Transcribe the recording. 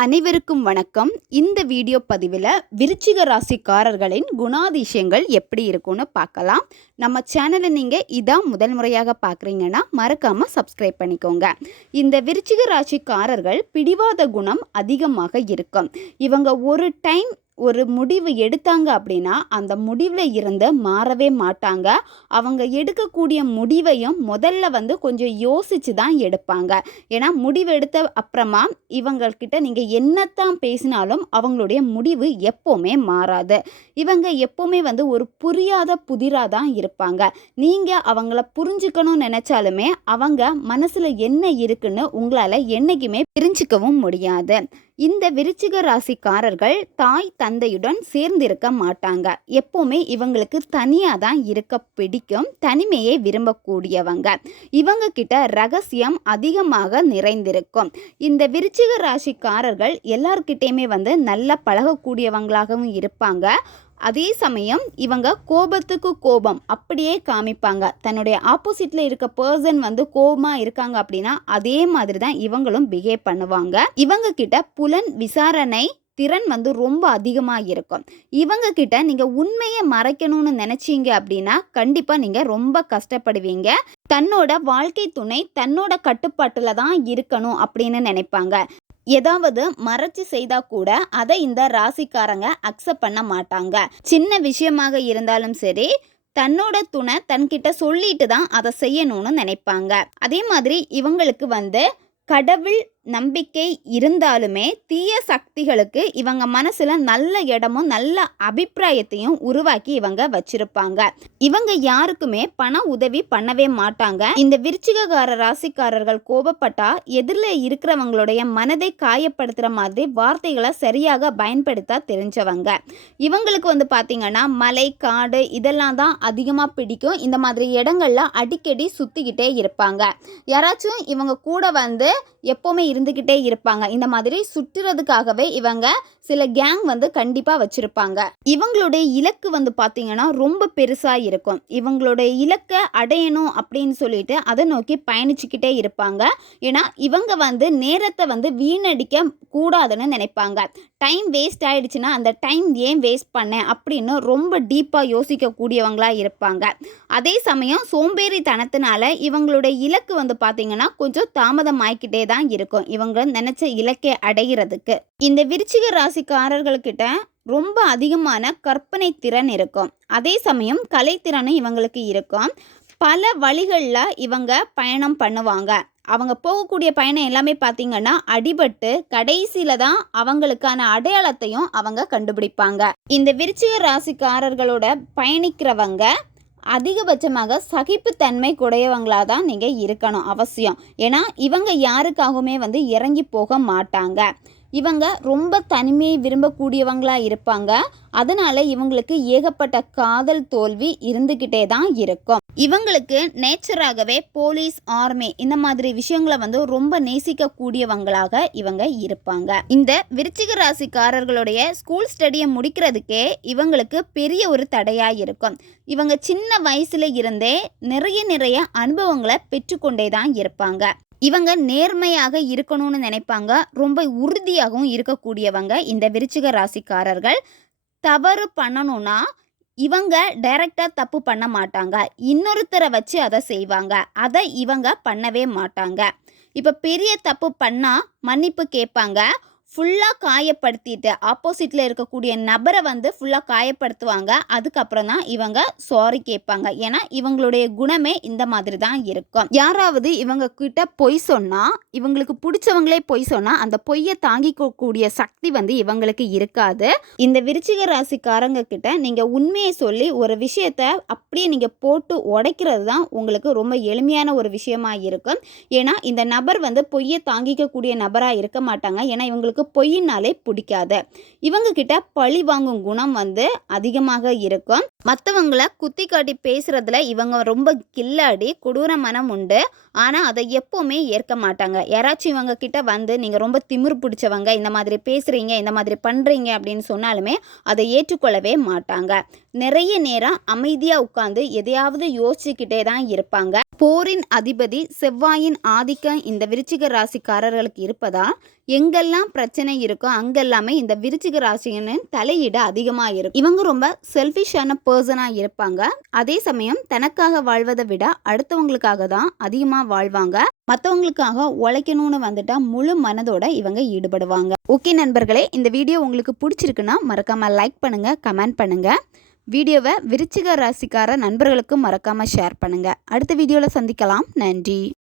அனைவருக்கும் வணக்கம். இந்த வீடியோ பதிவில் விருச்சிக ராசிக்காரர்களின் குணாதிசயங்கள் எப்படி இருக்கும்னு பார்க்கலாம். நம்ம சேனலை நீங்கள் இதான் முதல் முறையாக பார்க்குறீங்கன்னா மறக்காமல் சப்ஸ்கிரைப் பண்ணிக்கோங்க. இந்த விருச்சிக ராசிக்காரர்கள் பிடிவாத குணம் அதிகமாக இருக்கும். இவங்க ஒரு டைம் ஒரு முடிவு எடுத்தாங்க அப்படின்னா அந்த முடிவில் இருந்து மாறவே மாட்டாங்க. அவங்க எடுக்கக்கூடிய முடிவையும் முதல்ல கொஞ்சம் யோசித்து தான் எடுப்பாங்க. ஏன்னா முடிவு எடுத்த அப்புறமா இவங்கக்கிட்ட நீங்கள் என்னத்தான் பேசினாலும் அவங்களுடைய முடிவு எப்போவுமே மாறாது. இவங்க எப்போவுமே ஒரு புரியாத புதிராக தான் இருப்பாங்க. நீங்கள் அவங்கள புரிஞ்சுக்கணும்னு நினச்சாலுமே அவங்க மனசில் என்ன இருக்குன்னு உங்களால் என்றைக்குமே புரிஞ்சிக்கவும் முடியாது. இந்த விருச்சிக ராசிக்காரர்கள் தாய் தந்தையுடன் சேர்ந்திருக்க மாட்டாங்க. எப்போவுமே இவங்களுக்கு தனியாக தான் இருக்க பிடிக்கும். தனிமையை விரும்பக்கூடியவங்க. இவங்க கிட்ட ரகசியம் அதிகமாக நிறைந்திருக்கும். இந்த விருச்சிக ராசிக்காரர்கள் எல்லார்கிட்டையுமே நல்லா பழகக்கூடியவங்களாகவும் இருப்பாங்க. அதே சமயம் இவங்க கோபத்துக்கு கோபம் அப்படியே காமிப்பாங்க. தன்னுடைய ஆப்போசிட்டில் இருக்க பர்சன் கோபமாக இருக்காங்க அப்படின்னா அதே மாதிரி தான் இவங்களும் பிஹேவ் பண்ணுவாங்க. இவங்க கிட்ட புலன் விசாரணை திறன் ரொம்ப அதிகமாக இருக்கும். இவங்க கிட்ட நீங்கள் உண்மையை மறைக்கணும்னு நினச்சிங்க அப்படின்னா கண்டிப்பாக நீங்கள் ரொம்ப கஷ்டப்படுவீங்க. தன்னோட வாழ்க்கை துணை தன்னோட கட்டுப்பாட்டில் தான் இருக்கணும் அப்படின்னு நினைப்பாங்க. ஏதாவது மறைச்சி செய்தா கூட அதை இந்த ராசிக்காரங்க அக்செப்ட் பண்ண மாட்டாங்க. சின்ன விஷயமாக இருந்தாலும் சரி தன்னோட துணை தன்கிட்ட சொல்லிட்டு தான் அதை செய்யணும்னு நினைப்பாங்க. அதே மாதிரி இவங்களுக்கு கடவுள் நம்பிக்கை இருந்தாலுமே தீய சக்திகளுக்கு இவங்க மனசுல நல்ல இடமும் நல்ல அபிப்பிராயத்தையும் உருவாக்கி இவங்க வச்சிருப்பாங்க. இவங்க யாருக்குமே பண உதவி பண்ணவே மாட்டாங்க. இந்த விருச்சிககார ராசிக்காரர்கள் கோபப்பட்டா எதிரில் இருக்கிறவங்களுடைய மனதை காயப்படுத்துற மாதிரி வார்த்தைகளை சரியாக பயன்படுத்த தெரிஞ்சவங்க. இவங்களுக்கு பார்த்தீங்கன்னா மலை காடு இதெல்லாம் தான் அதிகமாக பிடிக்கும். இந்த மாதிரி இடங்கள்ல அடிக்கடி சுத்திக்கிட்டே இருப்பாங்க. யாராச்சும் இவங்க கூட எப்போவுமே இருந்துக்கிட்டே இருப்பாங்க. இந்த மாதிரி சுற்றுறதுக்காகவே இவங்க சில கேங் கண்டிப்பாக வச்சுருப்பாங்க. இவங்களுடைய இலக்கு பார்த்தீங்கன்னா ரொம்ப பெருசாக இருக்கும். இவங்களுடைய இலக்கை அடையணும் அப்படின்னு சொல்லிட்டு அதை நோக்கி பயணிச்சுக்கிட்டே இருப்பாங்க. ஏன்னா இவங்க நேரத்தை வீணடிக்க கூடாதுன்னு நினைப்பாங்க. டைம் வேஸ்ட் ஆகிடுச்சுன்னா அந்த டைம் ஏன் வேஸ்ட் பண்ணேன் அப்படின்னு ரொம்ப டீப்பாக யோசிக்கக்கூடியவங்களாக இருப்பாங்க. அதே சமயம் சோம்பேறித்தனத்தினால இவங்களுடைய இலக்கு பார்த்தீங்கன்னா கொஞ்சம் தாமதம் ஆகிக்கிட்டே தான் இருக்கும் இவங்க நினச்ச இலக்கை அடைகிறதுக்கு. இந்த விருச்சிக ராசிக்காரர்கள்கிட்ட ரொம்ப அதிகமான கற்பனை திறன் இருக்கும். அதே சமயம் கலைத்திறனும் இவங்களுக்கு இருக்கும். பல வழிகளில் இவங்க பயணம் பண்ணுவாங்க. அவங்க போகக்கூடிய பயணம் எல்லாமே பார்த்தீங்கன்னா அடிபட்டு கடைசியில் தான் அவங்களுக்கான அடையாளத்தையும் அவங்க கண்டுபிடிப்பாங்க. இந்த விருச்சிக ராசிக்காரர்களோட பயணிக்கிறவங்க அதிகபட்சமாக சகிப்புத்தன்மை கூடையவங்களாக தான் நீங்கள் இருக்கணும் அவசியம். ஏன்னா இவங்க யாருக்காகவுமே இறங்கி போக மாட்டாங்க. இவங்க ரொம்ப தனிமையை விரும்பக்கூடியவங்களாக இருப்பாங்க. அதனால் இவங்களுக்கு ஏகப்பட்ட காதல் தோல்வி இருந்துக்கிட்டே தான் இருக்கும். இவங்களுக்கு நேச்சராகவே போலீஸ் ஆர்மி இந்த மாதிரி விஷயங்களை ரொம்ப நேசிக்கக்கூடியவங்களாக இவங்க இருப்பாங்க. இந்த விருச்சிக ராசிக்காரர்களுடைய ஸ்கூல் ஸ்டடியை முடிக்கிறதுக்கே இவங்களுக்கு பெரிய ஒரு தடையாக இருக்கும். இவங்க சின்ன வயசுல இருந்தே நிறைய அனுபவங்களை பெற்றுக்கொண்டே தான் இருப்பாங்க. இவங்க நேர்மையாக இருக்கணும்னு நினைப்பாங்க. ரொம்ப உறுதியாகவும் இருக்கக்கூடியவங்க இந்த விருச்சிக ராசிக்காரர்கள். தவறு பண்ணணும்னா இவங்க டைரக்டாக தப்பு பண்ண மாட்டாங்க. இன்னொருத்தரை வச்சு அதை செய்வாங்க. அதை இவங்க பண்ணவே மாட்டாங்க. இப்போ பெரிய தப்பு பண்ணால் மன்னிப்பு கேட்பாங்க. ஃபுல்லாக காயப்படுத்திட்டு ஆப்போசிட்டில் இருக்கக்கூடிய நபரை ஃபுல்லாக காயப்படுத்துவாங்க. அதுக்கப்புறம் தான் இவங்க சாரி கேட்பாங்க. ஏன்னா இவங்களுடைய குணமே இந்த மாதிரி தான் இருக்கும். யாராவது இவங்க கிட்ட பொய் சொன்னால் இவங்களுக்கு பிடிச்சவங்களே பொய் சொன்னால் அந்த பொய்யை தாங்கிக்கக்கூடிய சக்தி இவங்களுக்கு இருக்காது. இந்த விருச்சிக ராசிக்காரங்க கிட்ட நீங்கள் உண்மையை சொல்லி ஒரு விஷயத்தை அப்படியே நீங்கள் போட்டு உடைக்கிறது தான் உங்களுக்கு ரொம்ப எளிமையான ஒரு விஷயமா இருக்கும். ஏன்னா இந்த நபர் பொய்யை தாங்கிக்கக்கூடிய நபராக இருக்க மாட்டாங்க. ஏன்னா இவங்களுக்கு பொய்யினாலே பிடிக்காது. இவங்க கிட்ட பழி வாங்கும் குணம் அதிகமாக இருக்கும். மற்றவங்களை குத்தி காட்டி பேசுறதுல இவங்க ரொம்ப கில்லாடி கொடூர மனம் உண்டு. ஆனால் அதை எப்போவுமே ஏற்க மாட்டாங்க. யாராச்சும் இவங்க கிட்ட நீங்கள் ரொம்ப திமிரு பிடிச்சவங்க, இந்த மாதிரி பேசுகிறீங்க, இந்த மாதிரி பண்ணுறீங்க அப்படின்னு சொன்னாலுமே அதை ஏற்றுக்கொள்ளவே மாட்டாங்க. நிறைய நேரம் அமைதியாக உட்காந்து எதையாவது யோசிச்சுக்கிட்டே தான் இருப்பாங்க. போரின் அதிபதி செவ்வாயின் ஆதிக்கம் இந்த விருச்சிக ராசிக்காரர்களுக்கு இருப்பதால் எங்கெல்லாம் பிரச்சனை இருக்கோ அங்கெல்லாமே இந்த விருச்சிக ராசியின் தலையீடு அதிகமாக இருக்கும். இவங்க ரொம்ப செல்ஃபிஷான பர்சனாக இருப்பாங்க. அதே சமயம் தனக்காக வாழ்வதை விட அடுத்தவங்களுக்காக தான் அதிகமாக வாழ்வாங்க. மற்றவங்களுக்காக உழைக்கணும்னு வந்துட்டா முழு மனதோட இவங்க ஈடுபடுவாங்க. ஓகே நண்பர்களே, இந்த வீடியோ உங்களுக்கு பிடிச்சிருக்குன்னா மறக்காமல் லைக் பண்ணுங்கள், கமெண்ட் பண்ணுங்கள். வீடியோவை விருச்சிக ராசிக்கார நண்பர்களுக்கும் மறக்காமல் ஷேர் பண்ணுங்கள். அடுத்த வீடியோவில் சந்திக்கலாம். நன்றி.